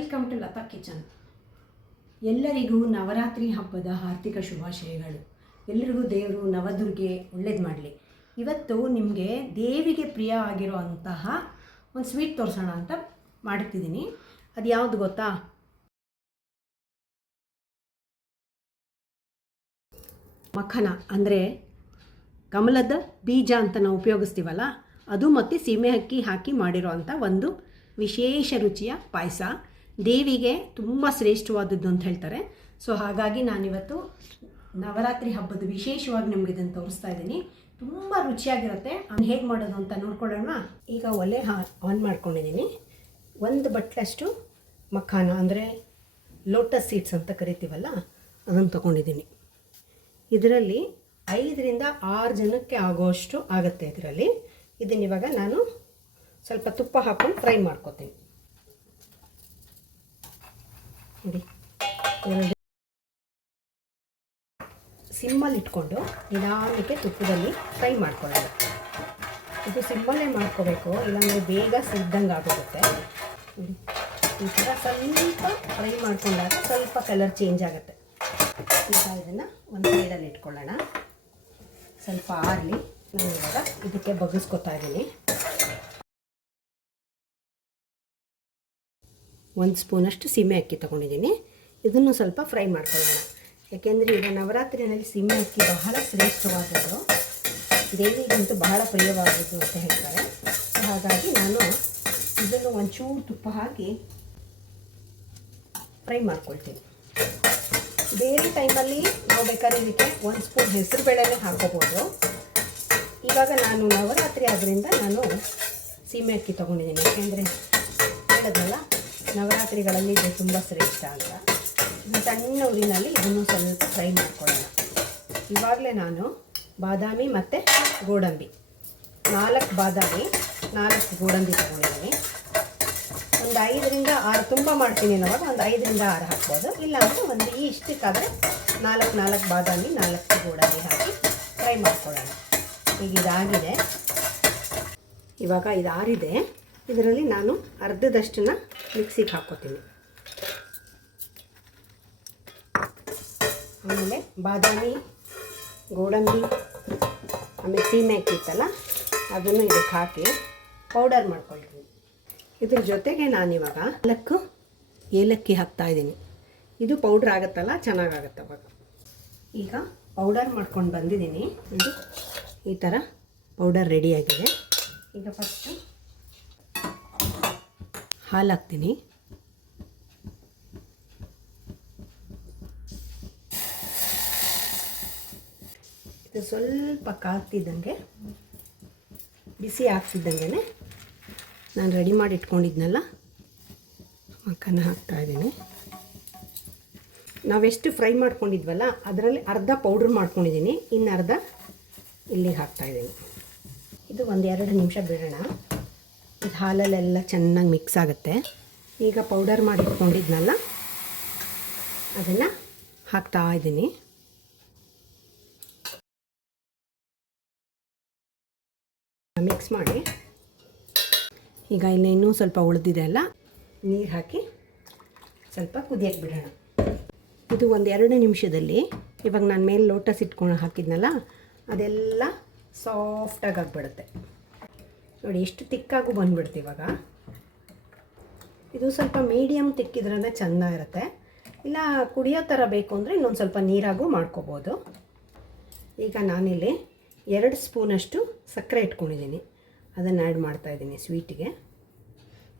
Welcome to Lata kitchen. ಎಲ್ಲರಿಗೂ ನವರಾತ್ರಿ ಹಬ್ಬದ ಹಾರ್ದಿಕ ಶುಭಾಶಯಗಳು. ಎಲ್ಲರಿಗೂ ದೇವರು ನವದುರ್ಗೆ ಒಳ್ಳೇದು ಮಾಡಲಿ. ಇವತ್ತು ನಿಮಗೆ ದೇವಿಗೆ ಪ್ರಿಯ ಆಗಿರೋ ಅಂತಹ ಒಂದು ಸ್ವೀಟ್ ತೋರಿಸೋಣ ಅಂತ ಮಾಡ್ತಿದ್ದೀನಿ. ಅದು ಯಾವುದು ಗೊತ್ತಾ? ಮಖನ ಅಂದರೆ ಕಮಲದ ಬೀಜ ಅಂತ ನಾವು ಉಪಯೋಗಿಸ್ತೀವಲ್ಲ, ಅದು ಮತ್ತು ಸೀಮೆ ಅಕ್ಕಿ ಹಾಕಿ ಮಾಡಿರೋ ಅಂಥ ಒಂದು ವಿಶೇಷ ರುಚಿಯ ಪಾಯಸ. ದೇವಿಗೆ ತುಂಬ ಶ್ರೇಷ್ಠವಾದದ್ದು ಅಂತ ಹೇಳ್ತಾರೆ. ಸೊ ಹಾಗಾಗಿ ನಾನಿವತ್ತು ನವರಾತ್ರಿ ಹಬ್ಬದ ವಿಶೇಷವಾಗಿ ನಿಮಗೆ ಇದನ್ನು ತೋರಿಸ್ತಾ ಇದ್ದೀನಿ. ತುಂಬ ರುಚಿಯಾಗಿರುತ್ತೆ. ಅದನ್ನು ಹೇಗೆ ಮಾಡೋದು ಅಂತ ನೋಡ್ಕೊಳ್ಳೋಣ. ಈಗ ಒಲೆ ಆನ್ ಮಾಡ್ಕೊಂಡಿದ್ದೀನಿ. ಒಂದು ಬಟ್ಲಷ್ಟು ಮಖಾನ ಅಂದರೆ ಲೋಟಸ್ ಸೀಡ್ಸ್ ಅಂತ ಕರಿತೀವಲ್ಲ, ಅದನ್ನು ತೊಗೊಂಡಿದ್ದೀನಿ. ಇದರಲ್ಲಿ 5ರಿಂದ 6 ಜನಕ್ಕೆ ಆಗೋಷ್ಟು ಆಗುತ್ತೆ. ಇದನ್ನು ಇವಾಗ ನಾನು ಸ್ವಲ್ಪ ತುಪ್ಪ ಹಾಕ್ಕೊಂಡು ಫ್ರೈ ಮಾಡ್ಕೊತೀನಿ. ನೋಡಿ, ಸಿಮ್ಮಲ್ಲಿ ಇಟ್ಕೊಂಡು ನಿಧಾನಕ್ಕೆ ತುಪ್ಪದಲ್ಲಿ ಫ್ರೈ ಮಾಡ್ಕೊಳ್ಳೋಣ. ಇದು ಸಿಮ್ಮಲ್ಲೇ ಮಾಡ್ಕೋಬೇಕು, ಇಲ್ಲಾಂದರೆ ಬೇಗ ಸಿದ್ದಂಗೆ ಆಗೋಗುತ್ತೆ. ಈ ಥರ ಸ್ವಲ್ಪ ಫ್ರೈ ಮಾಡ್ಕೊಂಡಾಗ ಸ್ವಲ್ಪ ಕಲರ್ ಚೇಂಜ್ ಆಗುತ್ತೆ. ಈಗ ಇದನ್ನು ಒಂದು ಸೈಡಲ್ಲಿ ಇಟ್ಕೊಳ್ಳೋಣ. ಸ್ವಲ್ಪ ಆರಲಿ. ನಾನು ಇವಾಗ ಇದಕ್ಕೆ ಬಗ್ಗಿಸ್ಕೊತಾ ಇದ್ದೀನಿ. 1 ಸ್ಪೂನಷ್ಟು ಸೀಮೆ ಅಕ್ಕಿ ತೊಗೊಂಡಿದ್ದೀನಿ. ಇದನ್ನು ಸ್ವಲ್ಪ ಫ್ರೈ ಮಾಡ್ಕೊಳ್ಳೋಣ. ಯಾಕೆಂದರೆ ಈಗ ನವರಾತ್ರಿಯಲ್ಲಿ ಸೀಮೆ ಅಕ್ಕಿ ಬಹಳ ಶ್ರೇಷ್ಠವಾದದ್ದು, ದೇವಿಗಂತೂ ಬಹಳ ಪ್ರಿಯವಾದದ್ದು ಅಂತ ಹೇಳ್ತಾರೆ. ಹಾಗಾಗಿ ನಾನು ಇದನ್ನು ಒಂಚೂರು ತುಪ್ಪ ಹಾಕಿ ಫ್ರೈ ಮಾಡ್ಕೊಳ್ತೀನಿ. ಬೇರೆ ಟೈಮಲ್ಲಿ ನಾವು ಬೇಕಾದ್ರೆ ಇದಕ್ಕೆ 1 ಸ್ಪೂನ್ ಹೆಸರುಬೇಳೆನೇ ಹಾಕೋಬೋದು. ಇವಾಗ ನಾನು ನವರಾತ್ರಿ ಆದ್ದರಿಂದ ನಾನು ಸೀಮೆ ಅಕ್ಕಿ ತೊಗೊಂಡಿದ್ದೀನಿ. ಯಾಕೆಂದರೆ ಹೇಳೋದಲ್ಲ, ನವರಾತ್ರಿಗಳಲ್ಲಿ ಇದು ತುಂಬ ಶ್ರೇಷ್ಠ ಅಂತ. ಸಣ್ಣ ಉರಿನಲ್ಲಿ ಇದನ್ನು ಸ್ವಲ್ಪ ಫ್ರೈ ಮಾಡ್ಕೊಳ್ಳೋಣ. ಇವಾಗಲೇ ನಾನು ಬಾದಾಮಿ ಮತ್ತು ಗೋಡಂಬಿ 4 ಬಾದಾಮಿ 4 ಗೋಡಂಬಿ ತೊಗೊಂಡಿದ್ದೀನಿ. ಒಂದು 5ರಿಂದ 6 ತುಂಬ ಮಾಡ್ತೀನಿ ಅನ್ನೋವಾಗ ಒಂದು 5ರಿಂದ 6 ಹಾಕ್ಬೋದು. ಇಲ್ಲಾಂದರೆ ಒಂದು ಇಷ್ಟಕ್ಕಾದರೆ 4 ಬಾದಾಮಿ 4 ಗೋಡಂಬಿ ಹಾಕಿ ಫ್ರೈ ಮಾಡ್ಕೊಳ್ಳೋಣ. ಈಗ ಇದಾಗಿದೆ. ಇವಾಗ ಇದಾರಿದೆ. ಇದರಲ್ಲಿ ನಾನು ಅರ್ಧದಷ್ಟನ್ನು ಮಿಕ್ಸಿಗೆ ಹಾಕ್ಕೋತೀನಿ. ಆಮೇಲೆ ಬಾದಾಮಿ, ಗೋಡಂಬಿ, ಆಮೇಲೆ ಸೀಮೆ ಅಕ್ಕಿ ಇತ್ತಲ್ಲ, ಅದನ್ನು ಇದಕ್ಕೆ ಹಾಕಿ ಪೌಡರ್ ಮಾಡ್ಕೊಳ್ತೀನಿ. ಇದ್ರ ಜೊತೆಗೆ ನಾನಿವಾಗ 4 ಏಲಕ್ಕಿ ಹಾಕ್ತಾಯಿದ್ದೀನಿ. ಇದು ಪೌಡ್ರ್ ಆಗುತ್ತಲ್ಲ, ಚೆನ್ನಾಗಾಗತ್ತೆ ಅವಾಗ. ಈಗ ಪೌಡರ್ ಮಾಡ್ಕೊಂಡು ಬಂದಿದ್ದೀನಿ. ಇದು ಈ ಥರ ಪೌಡರ್ ರೆಡಿಯಾಗಿದೆ. ಈಗ ಫಸ್ಟು ಹಾಲು ಹಾಕ್ತೀನಿ. ಇದು ಸ್ವಲ್ಪ ಕಾಗ್ತಿದ್ದಂಗೆ, ಬಿಸಿ ಆಗ್ತಿದ್ದಂಗೆ ನಾನು ರೆಡಿ ಮಾಡಿ ಇಟ್ಕೊಂಡಿದ್ನಲ್ಲ ಮಕ್ಕನ ಹಾಕ್ತಾಯಿದ್ದೀನಿ. ನಾವೆಷ್ಟು ಫ್ರೈ ಮಾಡ್ಕೊಂಡಿದ್ವಲ್ಲ ಅದರಲ್ಲಿ ಅರ್ಧ ಪೌಡ್ರ್ ಮಾಡ್ಕೊಂಡಿದ್ದೀನಿ, ಇನ್ನು ಅರ್ಧ ಇಲ್ಲಿಗೆ ಹಾಕ್ತಾಯಿದ್ದೀನಿ. ಇದು 1-2 ನಿಮಿಷ ಬಿಡೋಣ. ಇದು ಹಾಲಲ್ಲೆಲ್ಲ ಚೆನ್ನಾಗಿ ಮಿಕ್ಸ್ ಆಗುತ್ತೆ. ಈಗ ಪೌಡರ್ ಮಾಡಿ ಇಟ್ಕೊಂಡಿದ್ನಲ್ಲ ಅದನ್ನು ಹಾಕ್ತಾ ಇದ್ದೀನಿ. ಮಿಕ್ಸ್ ಮಾಡಿ ಈಗ ಇನ್ನೂ ಸ್ವಲ್ಪ ಉಳಿದಿದೆ ಅಲ್ಲ, ನೀರು ಹಾಕಿ ಸ್ವಲ್ಪ ಕುದಿಯಕ್ಕೆ ಬಿಡೋಣ. ಇದು 1-2 ನಿಮಿಷದಲ್ಲಿ ಇವಾಗ ನಾನು ಮೇಲೆ ಲೋಟಸ್ ಇಟ್ಕೊಂಡು ಹಾಕಿದ್ನಲ್ಲ ಅದೆಲ್ಲ ಸಾಫ್ಟಾಗಿ ಆಗಿಬಿಡುತ್ತೆ. ನೋಡಿ, ಎಷ್ಟು ತಿಕ್ಕಾಗೂ ಬಂದುಬಿಡುತ್ತೆ. ಇವಾಗ ಇದು ಸ್ವಲ್ಪ ಮೀಡಿಯಮ್ ತಿಕ್ಕಿದ್ರೇ ಚೆಂದ ಇರುತ್ತೆ. ಇಲ್ಲ ಕುಡಿಯೋ ಥರ ಬೇಕು ಅಂದರೆ ಇನ್ನೊಂದು ಸ್ವಲ್ಪ ನೀರಾಗೂ ಮಾಡ್ಕೋಬೋದು. ಈಗ ನಾನಿಲ್ಲಿ 2 ಸ್ಪೂನಷ್ಟು ಸಕ್ಕರೆ ಇಟ್ಕೊಂಡಿದ್ದೀನಿ. ಅದನ್ನು ಆ್ಯಡ್ ಮಾಡ್ತಾಯಿದ್ದೀನಿ ಸ್ವೀಟಿಗೆ.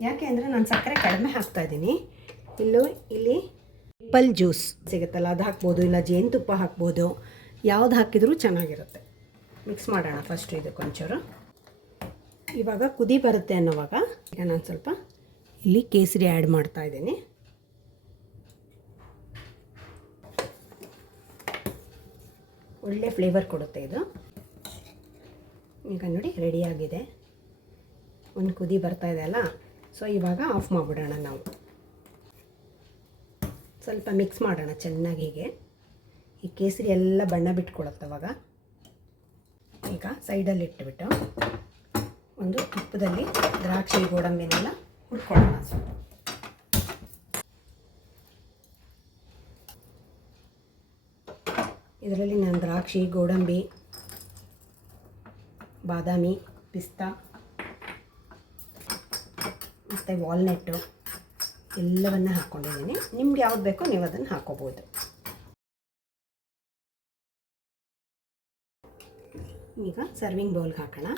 ಯಾಕೆ ಅಂದರೆ ನಾನು ಸಕ್ಕರೆ ಕಡಿಮೆ ಹಾಕ್ತಾಯಿದ್ದೀನಿ. ಇಲ್ಲಿ ಆ್ಯಪಲ್ ಜ್ಯೂಸ್ ಸಿಗುತ್ತಲ್ಲ, ಅದು ಹಾಕ್ಬೋದು, ಇಲ್ಲ ಜೇನುತುಪ್ಪ ಹಾಕ್ಬೋದು. ಯಾವ್ದು ಹಾಕಿದರೂ ಚೆನ್ನಾಗಿರುತ್ತೆ. ಮಿಕ್ಸ್ ಮಾಡೋಣ ಫಸ್ಟು ಇದಕ್ಕೊಂಚೂರು. ಇವಾಗ ಕುದಿ ಬರುತ್ತೆ ಅನ್ನೋವಾಗ ಈಗ ನಾನು ಸ್ವಲ್ಪ ಇಲ್ಲಿ ಕೇಸರಿ ಆ್ಯಡ್ ಮಾಡ್ತಾಯಿದ್ದೀನಿ. ಒಳ್ಳೆ ಫ್ಲೇವರ್ ಕೊಡುತ್ತೆ ಇದು. ಈಗ ನೋಡಿ ರೆಡಿಯಾಗಿದೆ. ಒಂದು ಕುದಿ ಬರ್ತಾಯಿದೆ ಅಲ್ಲ, ಸೊ ಇವಾಗ ಆಫ್ ಮಾಡಿಬಿಡೋಣ. ನಾವು ಸ್ವಲ್ಪ ಮಿಕ್ಸ್ ಮಾಡೋಣ ಚೆನ್ನಾಗಿ. ಹೀಗೆ ಈ ಕೇಸರಿ ಎಲ್ಲ ಬಣ್ಣ ಬಿಟ್ಕೊಳುತ್ತೆ ಅವಾಗ. ಈಗ ಸೈಡಲ್ಲಿ ಇಟ್ಬಿಟ್ಟು ಒಂದು ತುಪ್ಪದಲ್ಲಿ ದ್ರಾಕ್ಷಿ ಗೋಡಂಬಿನೆಲ್ಲ ಹುರ್ಕೊಳ್ಳೋಣ. ಇದರಲ್ಲಿ ನಾನು ದ್ರಾಕ್ಷಿ, ಗೋಡಂಬಿ, ಬಾದಾಮಿ, ಪಿಸ್ತಾ ಮತ್ತು ವಾಲ್ನಟ್ಟು ಎಲ್ಲವನ್ನು ಹಾಕ್ಕೊಂಡಿದ್ದೀನಿ. ನಿಮ್ಗೆ ಯಾವ್ದು ಬೇಕೋ ನೀವು ಅದನ್ನು ಹಾಕ್ಕೋಬೋದು. ಈಗ ಸರ್ವಿಂಗ್ ಬೌಲ್ಗೆ ಹಾಕೋಣ.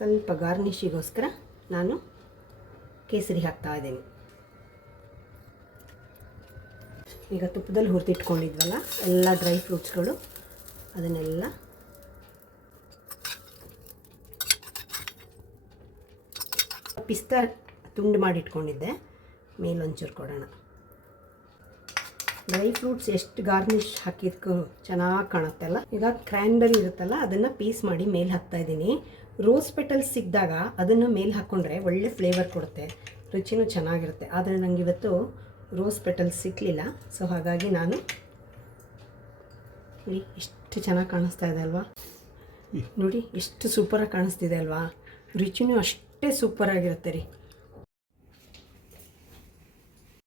ಸ್ವಲ್ಪ ಗಾರ್ನಿಷಿಗೋಸ್ಕರ ನಾನು ಕೇಸರಿ ಹಾಕ್ತಾ ಇದ್ದೀನಿ. ಈಗ ತುಪ್ಪದಲ್ಲಿ ಹುರಿದಿಟ್ಕೊಂಡಿದ್ವಲ್ಲ ಎಲ್ಲ ಡ್ರೈ ಫ್ರೂಟ್ಸ್ಗಳು ಅದನ್ನೆಲ್ಲ ಪಿಸ್ತಾ ತುಂಡು ಮಾಡಿಟ್ಕೊಂಡಿದ್ದೆ ಮೇಲೊಂಚೂರು ಕೊಡೋಣ. ಡ್ರೈ ಫ್ರೂಟ್ಸ್ ಎಷ್ಟು ಗಾರ್ನಿಷ್ ಹಾಕಿದ್ಕೂ ಚೆನ್ನಾಗಿ ಕಾಣುತ್ತಲ್ಲ. ಈಗ ಕ್ರ್ಯಾನ್ಬೆರಿ ಇರುತ್ತಲ್ಲ ಅದನ್ನು ಪೀಸ್ ಮಾಡಿ ಮೇಲೆ ಹಾಕ್ತಾಯಿದ್ದೀನಿ. ರೋಸ್ ಪೆಟಲ್ಸ್ ಸಿಕ್ಕಿದಾಗ ಅದನ್ನು ಮೇಲೆ ಹಾಕ್ಕೊಂಡ್ರೆ ಒಳ್ಳೆ ಫ್ಲೇವರ್ ಕೊಡುತ್ತೆ, ರುಚಿನೂ ಚೆನ್ನಾಗಿರುತ್ತೆ. ಆದರೆ ನನಗೆ ಇವತ್ತು ರೋಸ್ ಪೆಟಲ್ಸ್ ಸಿಕ್ಕಲಿಲ್ಲ, ಸೊ ಹಾಗಾಗಿ ನಾನು ನೋಡಿ ಎಷ್ಟು ಚೆನ್ನಾಗಿ ಕಾಣಿಸ್ತಾ ಇದೆ ಅಲ್ವಾ. ನೋಡಿ ಎಷ್ಟು ಸೂಪರಾಗಿ ಕಾಣಿಸ್ತಿದೆ ಅಲ್ವಾ. ರುಚಿನೂ ಅಷ್ಟೇ ಸೂಪರಾಗಿರುತ್ತೆ ರೀ.